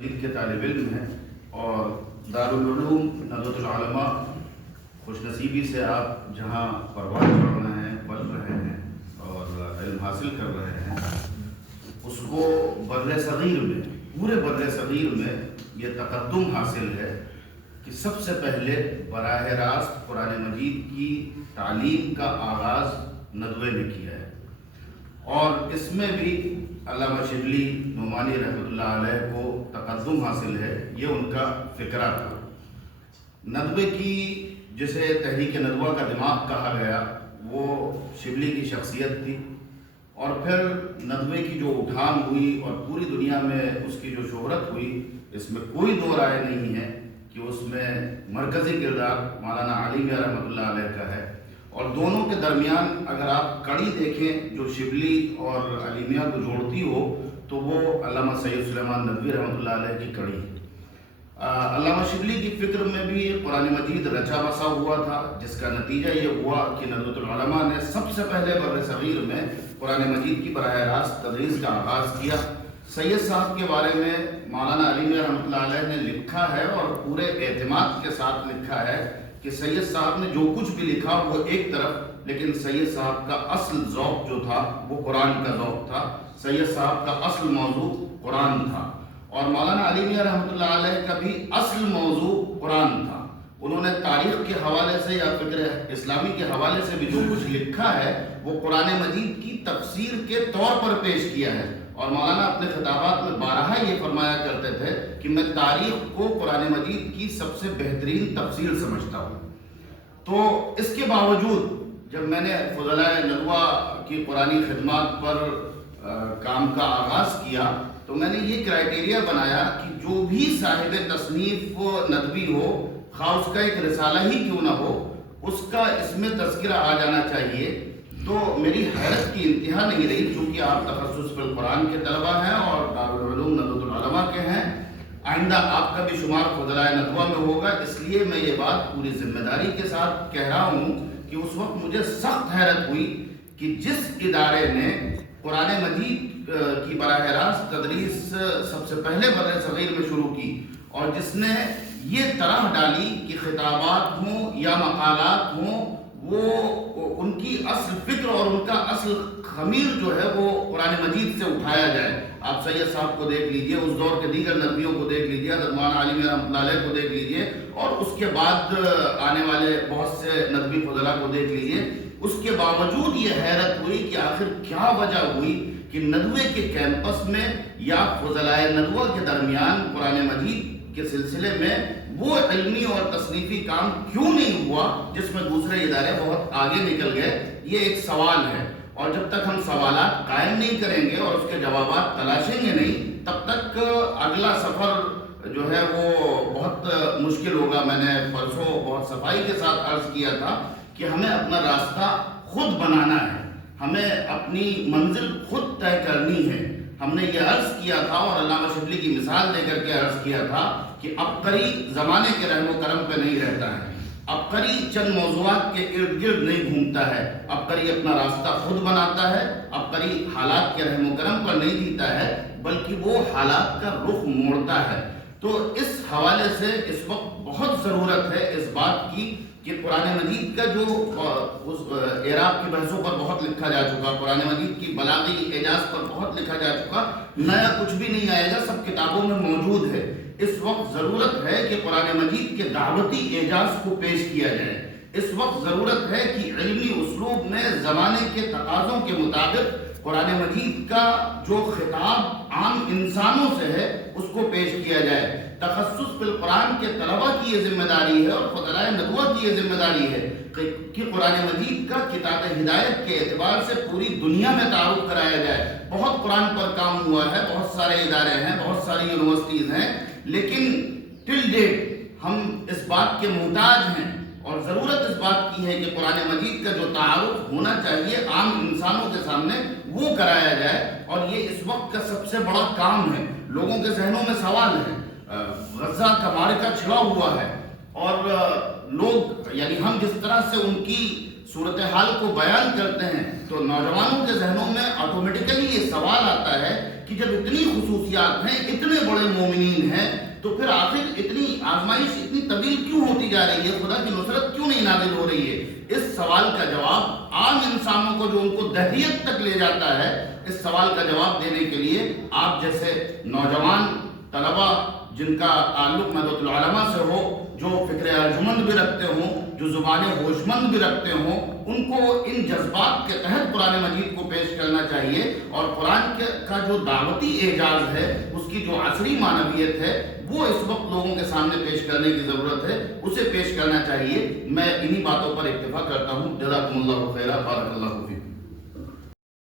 دین کے طالب علم ہیں اور دارالعلوم ندوۃ العلماء خوش نصیبی سے آپ جہاں پرواز چڑھ رہے ہیں، پڑھ رہے ہیں اور علم حاصل کر رہے ہیں، اس کو بر صغیر میں، پورے بر صغیر میں یہ تقدم حاصل ہے کہ سب سے پہلے براہ راست قرآن مجید کی تعلیم کا آغاز ندوے نے کیا ہے، اور اس میں بھی علامہ شبلی نعمانی رحمۃ اللہ علیہ کو تقدم حاصل ہے۔ یہ ان کا فکرہ تھا۔ ندوے کی جسے تحریک ندوہ کا دماغ کہا گیا، وہ شبلی کی شخصیت تھی، اور پھر ندوے کی جو اٹھان ہوئی اور پوری دنیا میں اس کی جو شہرت ہوئی، اس میں کوئی دو رائے نہیں ہے کہ اس میں مرکزی کردار مولانا علی میاں رحمۃ اللہ علیہ کا ہے۔ اور دونوں کے درمیان اگر آپ کڑی دیکھیں جو شبلی اور علی میاں کو جوڑتی ہو، تو وہ علامہ سید سلیمان ندوی رحمۃ اللہ علیہ کی کڑی ہے۔ علامہ شبلی کی فکر میں بھی قرآن مجید رچا بسا ہوا تھا، جس کا نتیجہ یہ ہوا کہ ندوۃ العلماء نے سب سے پہلے بر صغیر میں قرآن مجید کی براہ راست تدریس کا آغاز کیا۔ سید صاحب کے بارے میں مولانا علی میاں رحمۃ اللہ علیہ نے لکھا ہے، اور پورے اعتماد کے ساتھ لکھا ہے کہ سید صاحب نے جو کچھ بھی لکھا وہ ایک طرف، لیکن سید صاحب کا اصل ذوق جو تھا وہ قرآن کا ذوق تھا۔ سید صاحب کا اصل موضوع قرآن تھا، اور مولانا علی میاں رحمۃ اللہ علیہ کا بھی اصل موضوع قرآن تھا۔ انہوں نے تاریخ کے حوالے سے یا فکر اسلامی کے حوالے سے بھی جو کچھ لکھا ہے وہ قرآن مجید کی تفسیر کے طور پر پیش کیا ہے، اور مولانا اپنے خطابات میں بارہا یہ فرمایا کرتے تھے کہ میں تاریخ کو قرآن مجید کی سب سے بہترین تفسیر سمجھتا ہوں۔ تو اس کے باوجود جب میں نے فضلاء ندوہ کی قرآنی خدمات پر کام کا آغاز کیا، تو میں نے یہ کرائیٹیریا بنایا کہ جو بھی صاحب تصنیف ندوی ہو، خواہ اس کا ایک رسالہ ہی کیوں نہ ہو، اس کا اس میں تذکرہ آ جانا چاہیے۔ تو میری حیرت کی انتہا نہیں رہی، چونکہ آپ تخصص پر قرآن کے طلبہ ہیں اور دارالعلوم ندوۃ العلماء کے ہیں، آئندہ آپ کا بھی شمار فضلاء ندوہ میں ہوگا، اس لیے میں یہ بات پوری ذمہ داری کے ساتھ کہہ رہا ہوں کہ اس وقت مجھے سخت حیرت ہوئی کہ جس ادارے نے قرآن مجید کی براہ راست تدریس سب سے پہلے بر صغیر میں شروع کی، اور جس نے یہ طرح ڈالی کہ خطابات ہوں یا مقالات ہوں، وہ ان کی اصل فکر اور ان کا اصل خمیر جو ہے وہ قرآن مجید سے اٹھایا جائے۔ آپ سید صاحب کو دیکھ لیجئے، اس دور کے دیگر ندویوں کو دیکھ لیجئے، حضرت مولانا علی میاں رحمۃ اللہ علیہ کو دیکھ لیجئے، اور اس کے بعد آنے والے بہت سے ندوی فضلاء کو دیکھ لیجئے۔ اس کے باوجود یہ حیرت ہوئی کہ آخر کیا وجہ ہوئی کہ ندوے کے کیمپس میں یا فضلاء ندوہ کے درمیان قرآن مجید کے سلسلے میں وہ علمی اور تصنیفی کام کیوں نہیں ہوا جس میں دوسرے ادارے بہت آگے نکل گئے۔ یہ ایک سوال ہے، اور جب تک ہم سوالات قائم نہیں کریں گے اور اس کے جوابات تلاشیں گے نہیں، تب تک اگلا سفر جو ہے وہ بہت مشکل ہوگا۔ میں نے پرسوں بہت صفائی کے ساتھ عرض کیا تھا کہ ہمیں اپنا راستہ خود بنانا ہے، ہمیں اپنی منزل خود طے کرنی ہے۔ ہم نے یہ عرض کیا تھا اور علامہ شبلی کی مثال دے کر کے عرض کیا تھا کہ عبقری زمانے کے رحم و کرم پہ نہیں رہتا ہے، عبقری چند موضوعات کے ارد گرد نہیں گھومتا ہے، عبقری اپنا راستہ خود بناتا ہے، عبقری حالات کے رحم و کرم پر نہیں جیتا ہے، بلکہ وہ حالات کا رخ موڑتا ہے۔ تو اس حوالے سے اس وقت بہت ضرورت ہے اس بات کی کہ قرآن مجید کا جو اس اعراب کی بحثوں پر بہت لکھا جا چکا، قرآن مجید کی بلاغی اعجاز پر بہت لکھا جا چکا، نیا کچھ بھی نہیں آئے گا، سب کتابوں میں موجود ہے۔ اس وقت ضرورت ہے کہ قرآن مجید کے دعوتی اعجاز کو پیش کیا جائے۔ اس وقت ضرورت ہے کہ علمی اسلوب میں زمانے کے تقاضوں کے مطابق قرآن مجید کا جو خطاب عام انسانوں سے ہے اس کو پیش کیا جائے۔ تخصص فی القرآن کے طلبہ کی یہ ذمہ داری ہے اور فضلاء ندوہ کی یہ ذمہ داری ہے کہ قرآن مجید کا کتاب ہدایت کے اعتبار سے پوری دنیا میں تعارف کرایا جائے۔ بہت قرآن پر کام ہوا ہے، بہت سارے ادارے ہیں، بہت ساری یونیورسٹیز ہیں، لیکن ٹل ڈیٹ ہم اس بات کے محتاج ہیں، اور ضرورت اس بات کی ہے کہ قرآن مجید کا جو تعارف ہونا چاہیے عام انسانوں کے سامنے وہ کرایا جائے۔ اور یہ اس وقت کا سب سے بڑا کام ہے۔ لوگوں کے ذہنوں میں سوال ہے، غزہ کا معرکہ چھڑا ہوا ہے، اور لوگ یعنی ہم جس طرح سے ان کی صورتحال کو بیان کرتے ہیں تو نوجوانوں کے ذہنوں میں آٹومیٹکلی یہ سوال آتا ہے کہ جب اتنی خصوصیات ہیں، اتنے بڑے مومنین ہیں، تو پھر آخر اتنی آزمائش اتنی طویل کیوں ہوتی جا رہی ہے؟ خدا کی نصرت کیوں نہیں نازل ہو رہی ہے؟ اس سوال کا جواب عام انسانوں کو جو ان کو دہریت تک لے جاتا ہے، اس سوال کا جواب دینے کے لیے آپ جیسے نوجوان طلبہ جن کا تعلق ندوۃ العلماء سے ہو، جو فکر ارجمند بھی رکھتے ہوں، جو زبان ہوشمند بھی رکھتے ہوں، ان کو ان جذبات کے تحت قرآن مجید کو پیش کرنا چاہیے، اور قرآن کا جو دعوتی اعجاز ہے، اس کی جو عصری معنویت ہے، وہ اس وقت لوگوں کے سامنے پیش کرنے کی ضرورت ہے، اسے پیش کرنا چاہیے۔ میں انہی باتوں پر اکتفا کرتا ہوں۔ جزاکم اللہ خیرا، بارک اللہ فیکم۔